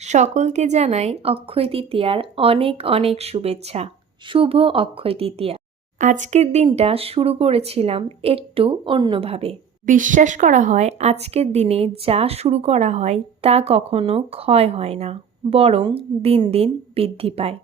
সকলকে জানাই অক্ষয় তৃতীয়ার অনেক অনেক শুভেচ্ছা। শুভ অক্ষয় তৃতীয়া। আজকের দিনটা শুরু করেছিলাম একটু অন্যভাবে। বিশ্বাস করা হয় আজকের দিনে যা শুরু করা হয় তা কখনো ক্ষয় হয় না, বরং দিন দিন বৃদ্ধি পায়।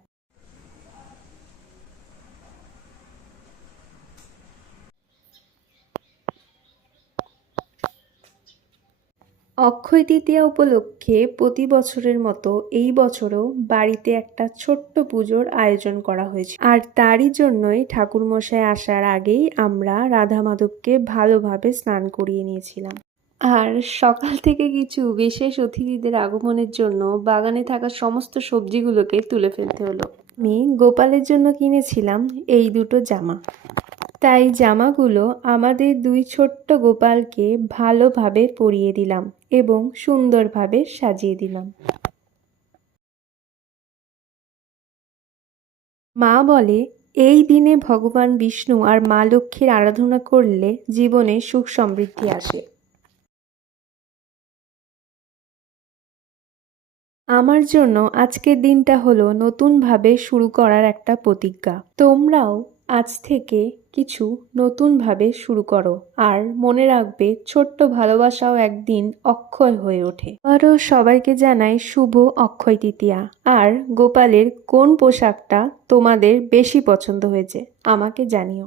অক্ষয় তৃতীয়া উপলক্ষে প্রতি বছরের মতো এই বছরও বাড়িতে একটা ছোট্ট পুজোর আয়োজন করা হয়েছে, আর তারই জন্যই ঠাকুরমশাই আসার আগেই আমরা রাধা মাধবকে ভালোভাবে স্নান করিয়ে নিয়েছিলাম। আর সকাল থেকে কিছু বিশেষ অতিথিদের আগমনের জন্য বাগানে থাকা সমস্ত সবজিগুলোকে তুলে ফেলতে হলো। আমি গোপালের জন্য কিনেছিলাম এই দুটো জামা, তাই জামাগুলো আমাদের দুই ছোট্ট গোপালকে ভালোভাবে পরিয়ে দিলাম এবং সুন্দরভাবে সাজিয়ে দিলাম। মা বলে এই দিনে ভগবান বিষ্ণু আর মা লক্ষ্মীর আরাধনা করলে জীবনে সুখ সমৃদ্ধি আসে। আমার জন্য আজকের দিনটা হলো নতুনভাবে শুরু করার একটা প্রতিজ্ঞা। তোমরাও আজ থেকে কিছু নতুনভাবে শুরু করো, আর মনে রাখবে ছোট্ট ভালোবাসাও একদিন অক্ষয় হয়ে ওঠে। আরও সবাইকে জানাই শুভ অক্ষয় তৃতীয়া। আর গোপালের কোন পোশাকটা তোমাদের বেশি পছন্দ হয়েছে আমাকে জানিও।